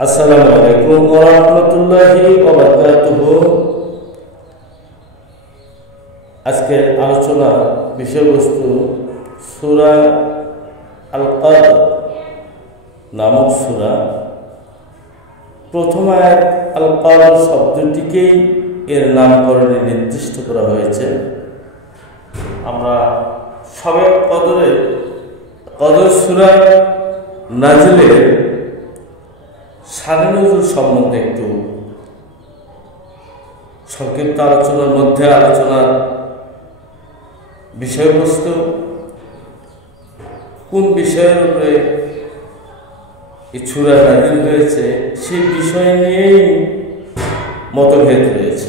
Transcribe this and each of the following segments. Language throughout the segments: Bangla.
আসসালামু আলাইকুম ওয়া রাহমাতুল্লাহি ওয়া বারাকাতুহু। আজকের আলোচনা বিষয়বস্তু সূরা আল কদর নামক সূরা। প্রথম আয়াত আল কদর শব্দটিকেই এর নামকরণে নির্দিষ্ট করা হয়েছে। আমরা সবে কদর সূরা নাজিলের শানে নজুল সম্বন্ধে একটু সংক্ষিপ্ত আলোচনার মধ্যে আলোচনার বিষয়বস্তু, কোন বিষয়ের উপরে এই সূরা নাজিল হয়েছে সেই বিষয় নিয়েই মতভেদ রয়েছে।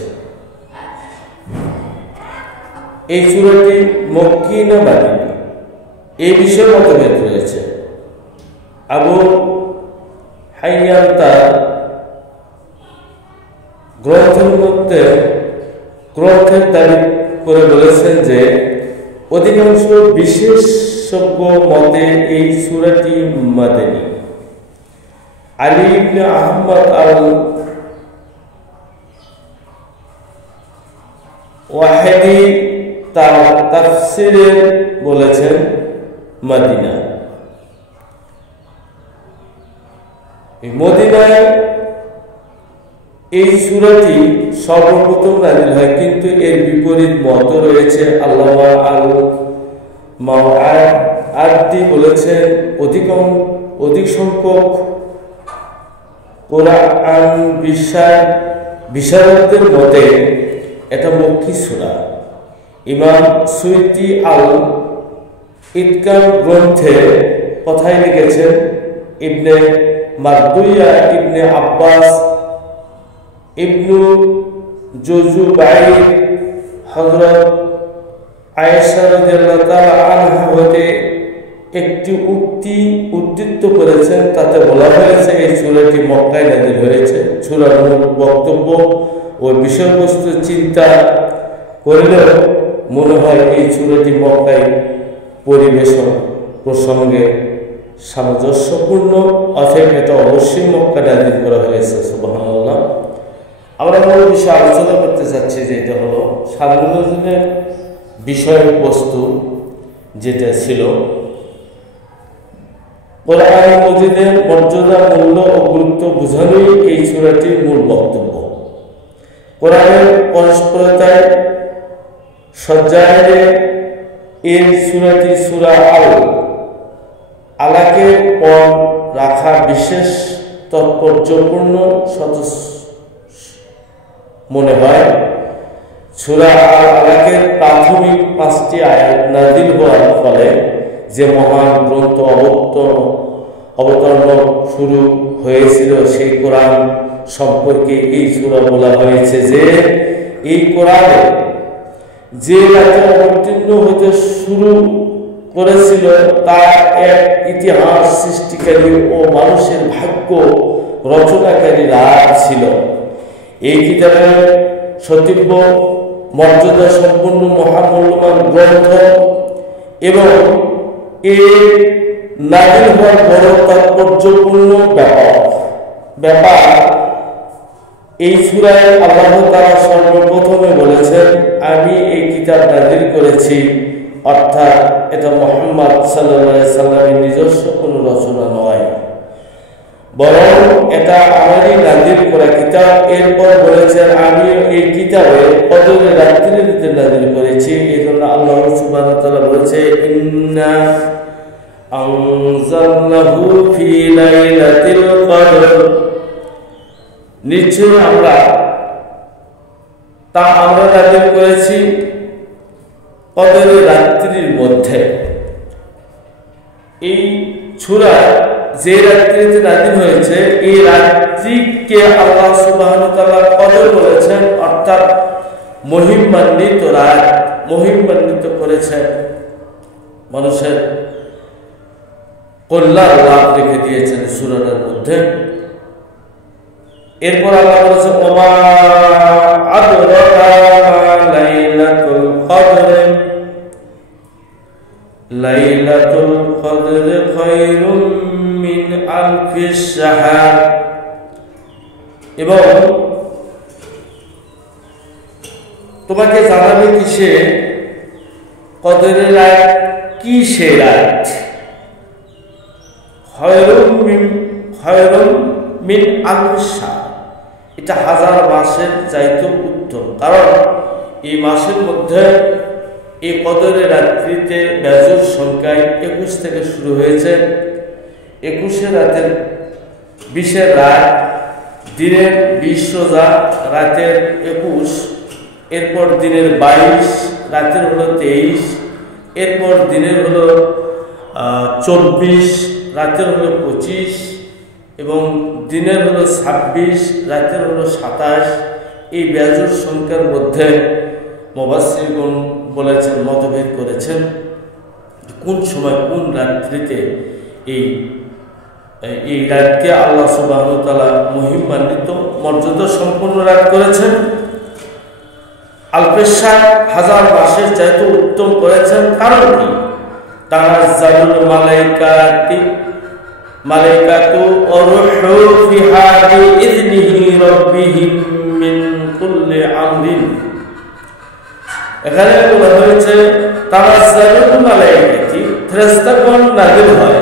এই সূরাটি মক্কি না মাদনী এই বিষয়ে মতভেদ রয়েছে। আবু হাইয়ান তার গ্রন্থের দাবি করে বলেছেন যে অধিকাংশ বিশেষজ্ঞ মতে এই সূরাটি মাদনী। আলী ইবনে আহমদ আল ওয়াহিদি তার তাফসিরে বলেছেন মদিনা। মদিনায় এই সূরাটি সর্বপ্রথম নাযিল হয়, কিন্তু এর বিপরীত মত রয়েছে। আল্লামা আল মাওয়ারদি বলেছেন অধিক সংখ্যক কোরআন বিশারদদের মতে এটা মক্কি সূরা। ইমাম সুয়ুতি আল ইতকান গ্রন্থে কথাই লিখেছেন, ইবনে মারদুইয়া, ইবনে আব্বাস, ইবনু জুজুবাইর, হযরত আয়েশা রাদিয়াল্লাহু তাআলা আনহা হতে একটি উক্তি উদ্ধৃত করেছেন। তাতে বলা হয়েছে এই সূরাটি মক্কায় নাযিল হয়েছে। সূরার মূল বক্তব্য ও বিষয়বস্তু চিন্তা করলেও মনে হয় এই সূরাটি মক্কায় পরিবেশন প্রসঙ্গে সামঞ্জস্যপূর্ণ, অতএব এটা অবশ্যই মক্কা নাযিল করা হয়েছে। সুবহানাল্লাহ। আমরা মূল বিষয়ে আলোচনা করতে চাচ্ছি যে এটা হলো শানে নজুলের বিষয়বস্তু যেটা ছিল কোরআন মাজিদের মর্যাদা, মূল্য ও গুরুত্ব বোঝানোই এই সূরাটির মূল বক্তব্য। কোরআনের পরস্পরতায় সজ্জায় এই সূরাটি সূরা আল আলাকের পর রাখা বিশেষ তাৎপর্যপূর্ণ মনে হয়। সূরা আল আলাকের প্রাথমিক 5টি আয়াত নাযিল হওয়ার ফলে যে মহান গ্রন্থ অবতরণ শুরু হয়েছিল সেই কোরআন সম্পর্কে এই সূরা বলা হয়েছে যে এই কোরআনে যে রাতে অবতীর্ণ হতে শুরু করেছিল তা এক ইতিহাস সৃষ্টিকারী ও মানুষের ভাগ্য রচনাকারী রাত ছিল। এই কিতাবের সতীব্য মর্যাদা সম্পন্ন মহামূল্যবান গ্রন্থ এবং এর নাযিল হওয়ার বড় তাৎপর্যপূর্ণ ব্যাপার এই সূরায় আল্লাহ তাআলা সর্বপ্রথমে বলেছেন, আমি এই কিতাব নাযিল করেছি, অর্থাৎ এটা মুহাম্মদ সাল্লাল্লাহু আলাইহি সাল্লামের নিজস্ব কোনো রচনা নয়, বরং এটা আমারই নাযিল করা কিতাব। এরপর বলেছেন, আমি এই কিতাবে কদরের রাত্রিতে নাযিল করেছি। এজন্য আল্লাহ সুবহানাহু ওয়া তাআলা বলেছে, ইন্না আনজালনাহু ফি লাইলাতিল কদর, নিশ্চয়ই আমরা নাযিল করেছি কদরের রাত্রির মধ্যে। এই সূরা যে রাত্রিতে নাযিল হয়েছে এই রাত্রিকে আল্লাহ সুবহানাহু ওয়া তাআলা কদর বলেছেন, অর্থাৎ মহিমান্বিত রাত, মহিমান্বিত করেছেন, মানুষের কল্যাণ লাভ রেখে দিয়েছেন সূরাটার মধ্যে। এরপর আল্লাহ বলেছেন, ওমা আদরাকা লাইলাতুল কদর, লাইলাতুল কদর খায়রুম মিন আলফিশ শাহর। এবং তোমাকে জানাবে কিসে কদরের রাত, কি সে রাত? খায়রুম মিন আলফি শাহর, এটা 1000 মাসের চাইতে উত্তম। কারণ এই মাসের মধ্যে এই কদরের রাত্রিতে বেজর সংখ্যায় 21 থেকে শুরু হয়েছে। 21 রাতের 20 রাত, দিনের 20 রোজা, রাতের 21, এরপর দিনের 22, রাতের হলো 23, এরপর দিনের হলো 24, রাতের হলো 25, এবং দিনের হলো 26, রাতের হলো 27। এই বেজর সংখ্যার মধ্যে মুফাসসিরগণ বলেছেন, মতভেদ করেছেন কোন সময় কোন রাত্রিতে এই রাতকে আল্লাহ সুবহানাহু ওয়া তাআলা মহিমান্বিত মর্যাদা সম্পন্ন রাত করেছেন। আলফি শাহর 1000 মাসের চাইতে উত্তম করেছেন। কারণ কি? তানাজ্জালুল মালাইকাতু ওয়া রূহু ফিহা বিইذনিহি রাব্বিহিম মিন কুল্লি আমরিন। এখানে বলা হয়েছে তানাজ্জালুল মালাইকাতু, ফেরেশতাগণ নাযিল হয়,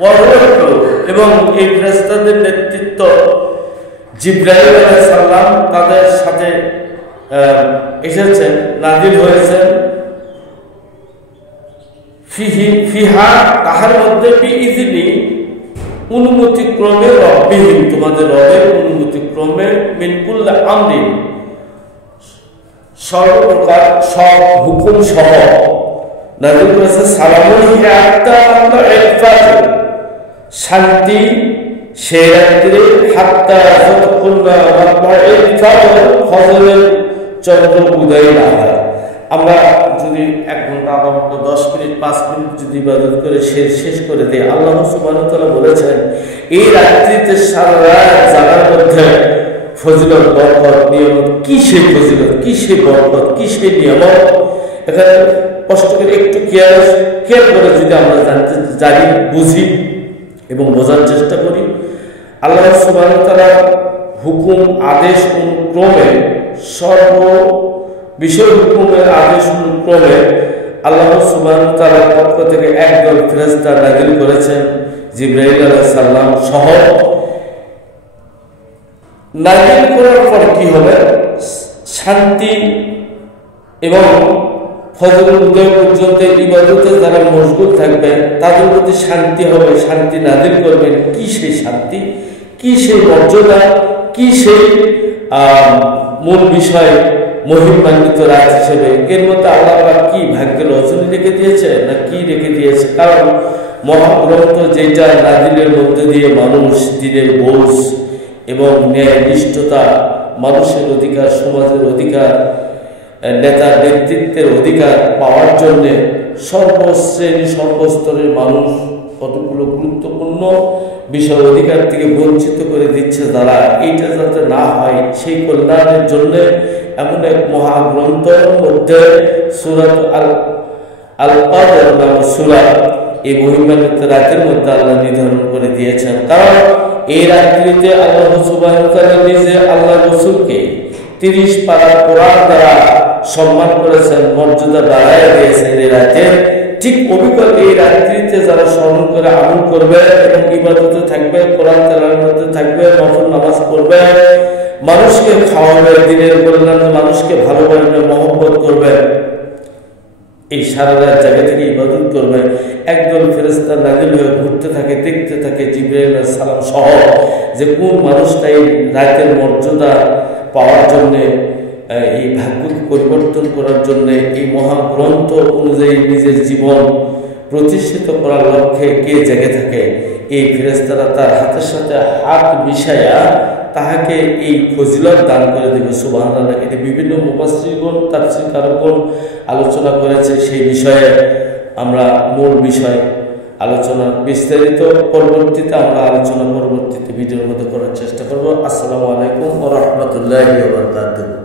ওয়া রূহু, এবং এই ফেরেশতাদের নেতৃত্ব জিবরাইল আলাইহিস সালাম তাদের সাথে এসেছেন, নাযিল হয়েছেন। ফিহা, তাহার মধ্যে, বিইذনি, অনুমতি ক্রমে, রব্বিহিম, তোমাদের রবের অনুমতি ক্রমে, মিন কুল্লি আমরিন, সর্বপ্রকার সব হুকুম সহ নাযিল করেছে। সালামুন হিয়া হাত্তা মাতলাইল ফাজর, শান্তি সেই রাত্রে, হাত্তা যতক্ষণ মাতলাইল ফাজর, ফজরের চন্দ্র উদয় না হয়। আমরা যদি 1 ঘন্টা, আধা ঘন্টা, 10 মিনিট, 5 মিনিট যদি ইবাদত করে শেষ করে দিই, আল্লাহ সুবহানাহু ওয়া তাআলা বলেছেন এই রাত্রিতে সারা রাত জাগার মধ্যে ফজিলত, বরকত, নিয়ামত, কি সেই ফজিলত, কি সেই বরকত, কি সেই নিয়ামত। এখানে কষ্ট করে একটু খেয়াল করে যদি আমরা জানি, বুঝি এবং বোঝার চেষ্টা করি, আল্লাহ সুবহানাহু ওয়া তাআলা হুকুম আদেশ অনুক্রমে, সর্ব বিষয় হুকুমের আদেশ অনুক্রমে আল্লাহ সুবহানাহু ওয়া তাআলার পক্ষ থেকে একদল ফেরেশতা নাযিল করেছেন, জিবরাইল আলাইহিস সালাম সহ। নাযিল করার পর কি হবে? শান্তি, এবং ফজর উদয় পর্যন্ত ইবাদতে যারা মশগুল থাকবে তাদের প্রতি শান্তি হবে, শান্তি নাযিল করবেন। কি সেই শান্তি, কি সেই মর্যাদা, কি সেই মূল বিষয় মহিমান্বিত রাত হিসেবে? এর মধ্যে আল্লাহ পাক কি ভাগ্যের রজনী রেখে দিয়েছে না কি রেখে দিয়েছে? কারণ মহাগ্রন্থ যেটা নাযিলের মধ্যে দিয়ে মানুষ দিনের বোঝ এবং ন্যায় নিষ্ঠতা, মানুষের অধিকার, সমাজের অধিকার, নেতা নেতৃত্বের অধিকার পাওয়ার জন্য সর্বশ্রেণী সর্বস্তরের মানুষ কতগুলো গুরুত্বপূর্ণ বিষয় অধিকার থেকে বঞ্চিত করে দিচ্ছে যারা, এইটা যাতে না হয় সেই কল্যাণের জন্য এমন এক মহাগ্রন্থের মধ্যে সূরা আল কদর নামক সূরা, এই মহিমান্বিত রাতের মধ্যে আল্লাহ নির্ধারণ করে দিয়েছেন। কারণ এই রাত্রিতে আল্লাহ সুবহানাহু ওয়া তাআলা নিজে আল্লাহ রাসূলকে 30 পারা কোরআন দ্বারা সম্মান করেছেন, মর্যাদা বাড়ায় দিয়েছেন এই রাতে। ঠিক অবিকল এই রাত্রিতে যারা স্মরণ করে আমল করবে এবং ইবাদতে থাকবে, কোরআন তেলাওয়াতের মধ্যে থাকবে, নফল নামাজ পড়বে, মানুষকে খাওয়াবে, দিনের কল্যাণে মানুষকে ভালোবাসবে, মহব্বত করবে, এই সারা রাত জায়গা থেকে ইবাদত করবে, একদল ফেরেশতা নাযিল হয়ে ঘুরতে থাকে, দেখতে থাকে জিবরাইল আলাইহিস সালাম সহ, যে কোন মানুষটা এই রাতের মর্যাদা পাওয়ার জন্যে, এই ভাগ্যকে পরিবর্তন করার জন্য, এই মহাগ্রন্থ অনুযায়ী নিজের জীবন প্রতিষ্ঠিত করার লক্ষ্যে কে জেগে থাকে। এই ফেরেশতারা তার হাতের সাথে হাত মিশাইয়া তাহাকে এই ফজিলত দান করে দেবে। সুবহানাল্লাহ। এটা বিভিন্ন মুফাসসিরগণ, তাফসীরকারগণ আলোচনা করেছে। সেই বিষয়ে আমরা মূল বিষয় আলোচনা বিস্তারিত পরবর্তীতে পরবর্তীতে ভিডিওর মধ্যে করার চেষ্টা করব। আসসালামু আলাইকুম ওয়া রাহমাতুল্লাহি ওয়া বারাকাতুহু।